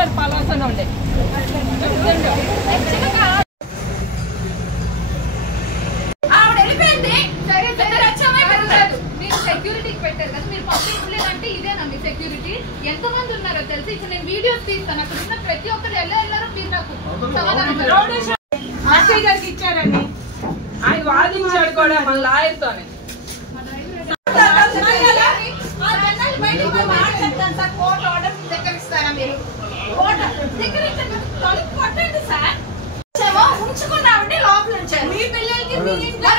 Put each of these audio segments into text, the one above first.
చెప్తారు పలాసన ఉండే ఆవిడ వెళ్ళిపోయింది. మీరు సెక్యూరిటీకి పెట్టారు కదా, మీరు పంపించలేదంటే ఇదేనా మీ సెక్యూరిటీ? ఎంతమంది ఉన్నారో తెలిసి ఇప్పుడు నేను వీడియోస్ తీస్తాను. అక్కడ ఉన్న ప్రతి ఒక్కరు వెళ్ళారో మీరు నాకు ఆర్సీ గారికి ఇచ్చారని ఆయన వాదించాడు కూడా మన లాయర్తోనే. కోర్టు ఆర్డర్ దగ్గరిస్తారా మీరు? కొట్టండి సార్, ఉంచుకున్నామంటే లోపల ఉంచారు. మీ పిల్లలకి మీ ఇంట్లో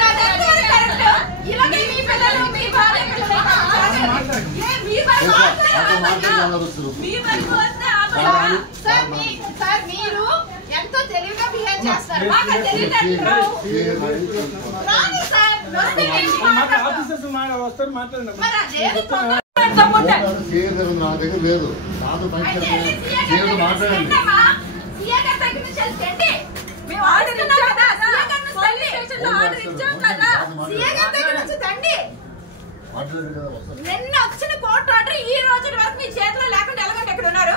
ఇలాగే మీ పిల్లలు మీ భార్య సార్ మీరు ఎంతో తెలివిగా బిహేవ్ చేస్తారు. మాకు నిన్న వచ్చిన కోర్టు ఆర్డర్ ఈ రోజు వరకు మీ చేతిలో లేకుండా ఎలాగంటే ఎక్కడ ఉన్నారు?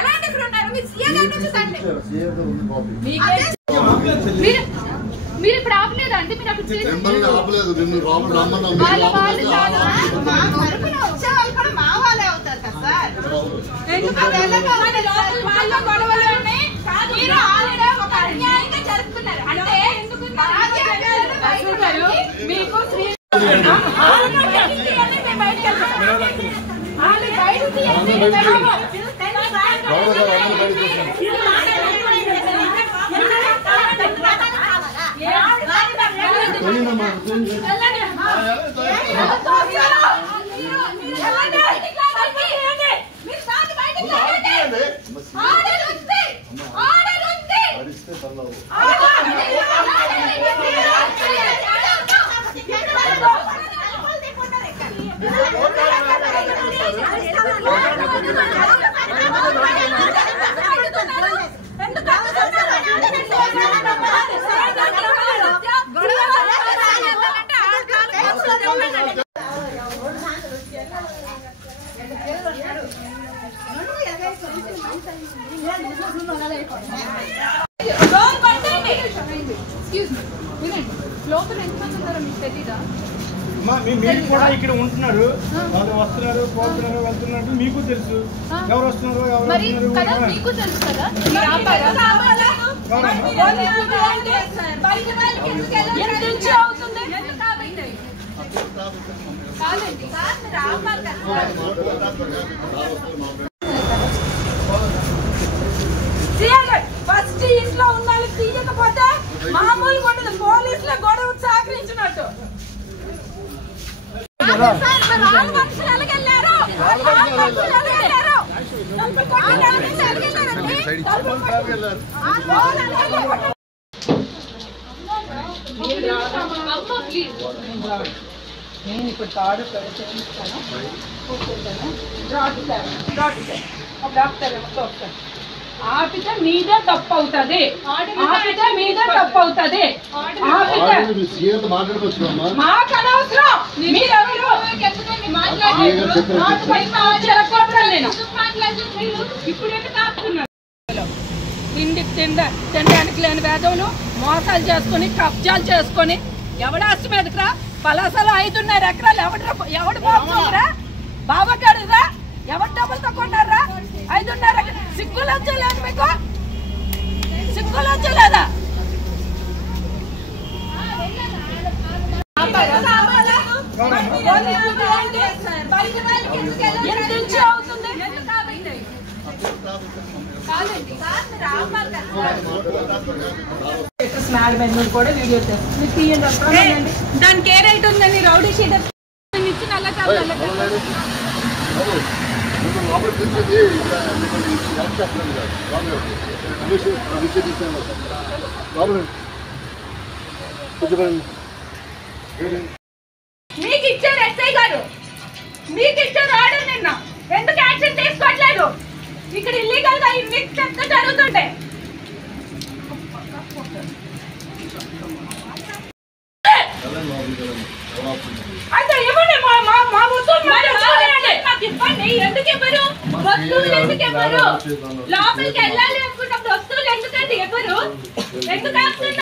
ఎలాంటి ఇక్కడ ఉన్నారు? మీ సీఏ గారి నుంచి తండ్రి మీరు ఇప్పుడు ఆపలేదా అంటే మీరు అప్పుడు వచ్చే వాళ్ళు కూడా మా వాళ్ళే అవుతారు కదా సార్. గొడవలు ఉన్నాయి, మీరు ఆల్రెడీ ఒక అన్యాయంగా జరుపుతున్నారు. అంటే మీకు లోపల ఎంతమంది ఉన్నారో మీకు తెలీదా? మీరు కూడా ఇక్కడ ఉంటున్నారు, వాళ్ళు వస్తున్నారు, పోతున్నారు, వెళ్తున్నారు, మీకు తెలుసు ఎవరు వస్తున్నారు ఎవరు వస్తున్నారు. మీకు తెలుసు కదా. ఫస్ట్ ఇంట్లో ఉన్న వాళ్ళకి తీయకపోతే మామూలుగా ఉండదు. పోలీసుల గొడవ సహకరించినట్టు నేను ఇప్పుడు తాడు చేయిస్తాను, కూర్చుంటాను. డాక్టర్ వస్తాను. ఆపితే మీదే తప్పు అవుతుంది, ఆపితే మీదే తప్పు అవుతుంది. మాకు అనవసరం, మీరెవరు ఇప్పుడు ఎందుకు ఆపుతున్నారు? ఇంటికి తినడానికి లేని వేదవులు మోసాలు చేసుకుని కబ్జాలు చేసుకొని ఎవడాస్తి మీదకిరా పలాసలో 5.5 ఎకరాలు ఎవడు పోతున్నారా? బాబా గారురా ఎవరు డబ్బులతో కొన్నారా? 5.5 ఎకరాలు. సిగ్గులు వచ్చలేదు మీకు? సిగ్గులు వచ్చలేదా? దానికి ఏ రైట్ ఉందండి? రౌడీ షీటర్ ఇచ్చి నల్ల మీకు ఇచ్చారు ఎస్ఐ గారు, మీకు ఇచ్చారు ఆర్డర్. నిన్న ఎందుకు యాక్షన్ తీసుకోవట్లేదు? ఇక్కడ ఇల్లీగల్ గా ఇన్వెస్ట్ జరుగుతుంటే అయితే ఇవ్వండి. మా వస్తువులు మాకు ఇవ్వండి. ఎందుకు ఇవ్వరు? వస్తువులు ఎందుకు ఇవ్వరు? లోపలికి వెళ్ళాలి అనుకున్నప్పుడు వస్తువులు ఎందుకండి ఇవ్వరు? ఎందుకు ఆపుతున్నారు?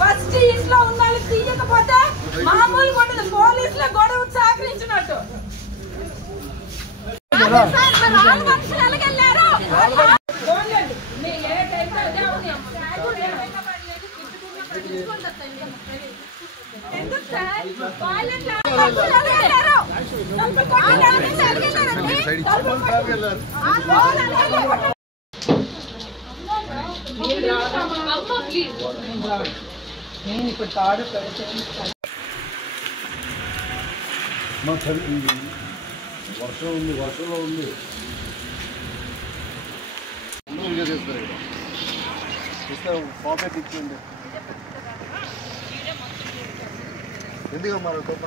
ఫస్ట్ ఇంట్లో ఉన్న వాళ్ళకి తీయకపోతే మామూలుగా ఉండదు. పోలీసుల గొడవ సహకరించినట్టు. మనుషులు ఎలాగెళ్ళారు? ఎందుకు సార్ నేను ఇప్పుడు తాడు వర్షం ఉంది, వర్షంలో ఉంది. పాకెట్ ఇచ్చింది ఎందుకు మరి వచ్చారు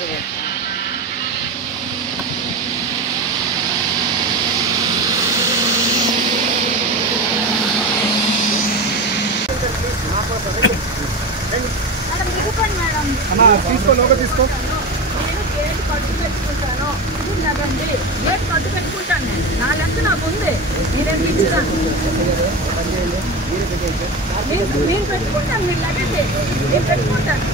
కదా. తీసుకో లోపల తీసుకో. నేను గేట్ కట్టు పెట్టుకుంటాను. గేట్ కట్టు పెట్టుకుంటాను. నేను నా లెక్క నాకు ఉంది. మీరేమి ఇచ్చినాను నేను పెట్టుకుంటాను. మీరు లగండి, నేను పెట్టుకుంటాను.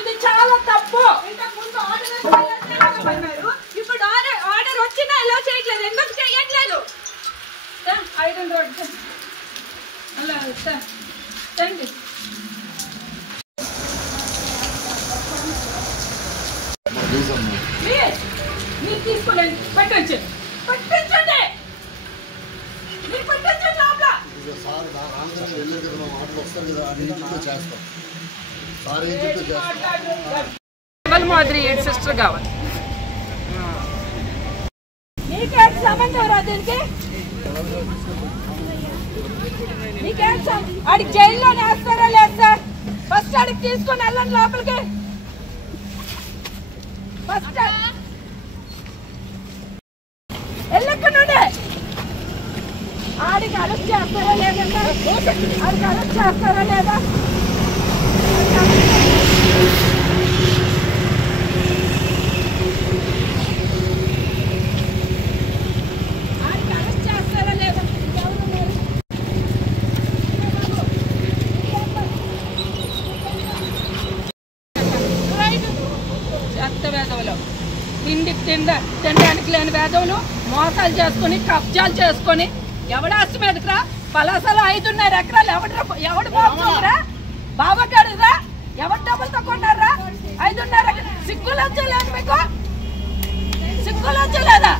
ఇది చాలా తప్పు. ఇప్పుడు ఆర్డర్ వచ్చినా ఎలా చేయట్లేదు? ఎందుకు చేయట్లేదు? ఐరన్ రోడ్ అలా రండి. మీరు తీసుకోండి. పెట్టండి పెట్టండి. మీరు పెట్టండి లోపల. మాదిరి సిస్టర్ కావాలి. నీకేం సంబంధం రా దీనికి? నీకేం ఆడికి జైల్లో వేస్తారా లేదు సార్? ఫస్ట్ ఆడికి తీసుకొని వెళ్ళండి లోపలికి. ఫస్ట్ వెళ్ళక్కడ నుండి ఆడికి అరెస్ట్ చేస్తారా లేదంటే ఆడికి అరెస్ట్ చేస్తారా లేదా? ఆడికి అరెస్ట్ చేస్తారా లేదా? చెత్త వేదవులు, తిండికి తినడానికి లేని వేదవులు మోసాలు చేసుకుని కబ్జాలు చేసుకొని ఎవడాస్తి మీదకిరా పలాసలో 5.5 ఎకరాలు ఎవడు పోతున్నారా? బాబా గారురా ఎవరు డబ్బులతో కొన్నారా? 5.5 ఎకరాలు. సిగ్గులు వచ్చలేదు మీకు? సిగ్గులు వచ్చలేదా?